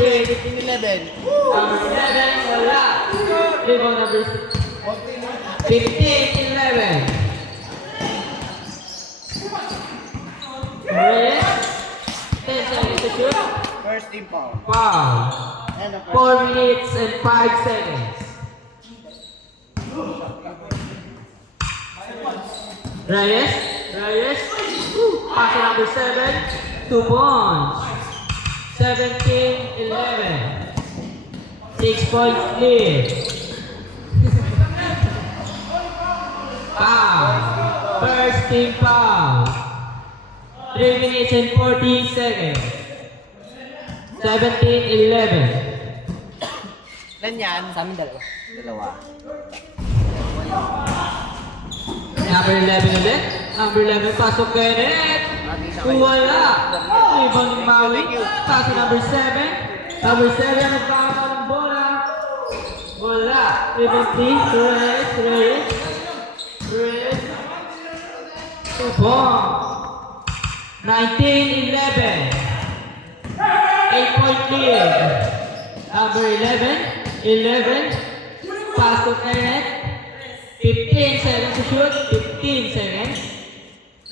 15-11. Number 11, wala. Rebound number 15-11. Reyes. 10 seconds to shoot. First team foul. Foul. And the first 4 minutes and 5 seconds. Reyes. Pass number 7. 2 points. 17-11. 6 points lead. Foul. First team foul. 3 minutes and 14 seconds. 17-11. Ilan yan? Sa amin dalawa. Number 11 ulit. Number 11, pasok kay Red. Wala. Rebound ng Maui. Pasok number 7. Number 7, nagpapakaw ng bola. Wala. Rebound 3. Reyes. 2 points. 19-11. 8-point lead. Number 11. Pasok kay Red. 15 seconds to shoot. 15 seconds.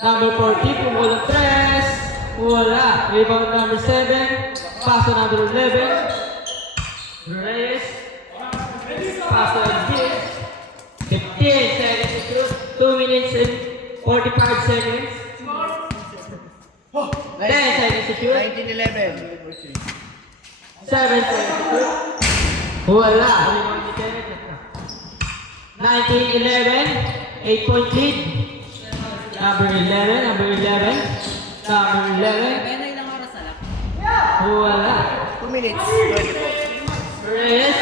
Number 40, pumulang 3. Wala. Rebound number 7. Paso number 11. Reyes. Paso number 15 seconds to shoot. 2 minutes and 45 seconds. 10 seconds to shoot. 19-11. 7 seconds to shoot. Wala. Rebound ni Kenneth. 19-11, 8-point lead. Number 11. Wala. 2 minutes, 24. Reyes.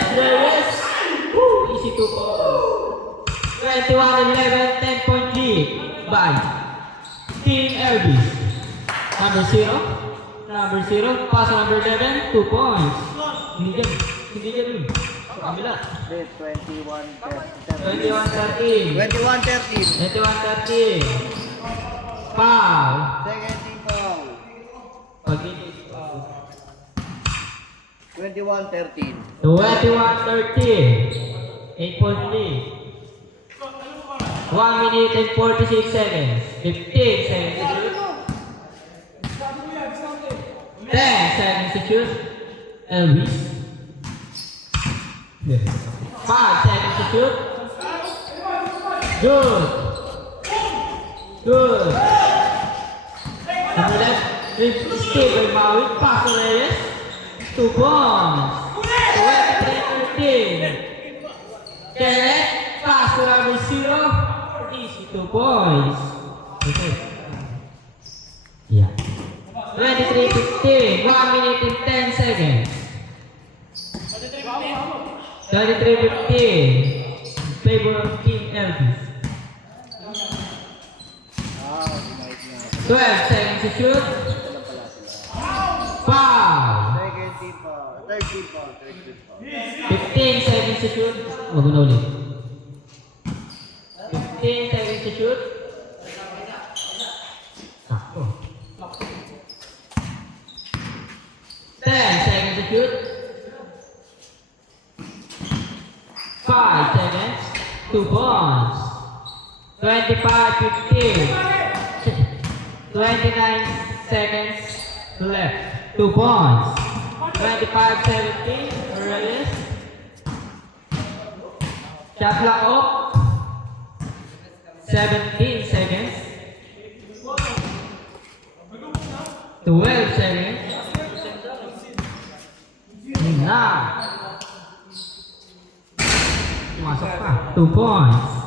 Easy 2 points. 21-11, 10-point lead by Team Elvis. Number 0. Pass number 11, 2 points. Hindi dyan. Kabila. 21-13. 21-13. Foul. Second team foul. 21-13. 8-point lead. 1 minute and 46 seconds. 15 seconds to shoot. 10 seconds to shoot. Elvis. 5 seconds to shoot. Good. Steve by Maui. Pass to Reyes. 2 points. 23-13. Kenneth. Pass to number 0. Easy 2 points. Okay. Yeah. 23-15. 1 minute and 10 seconds. 23-15. Favor of Team Elvis. 12 seconds to shoot. Foul. Second team foul. Third team foul. 15 seconds to shoot. Wag mo na ulit. 15 seconds to shoot. Sakto. 10 seconds to shoot. 5 seconds. 2 points. 25-15. 29 seconds left. 2 points. 25-17. Reyes. Shot clock off. 17 seconds. 12 seconds. 9. Masuk pa. 2 points.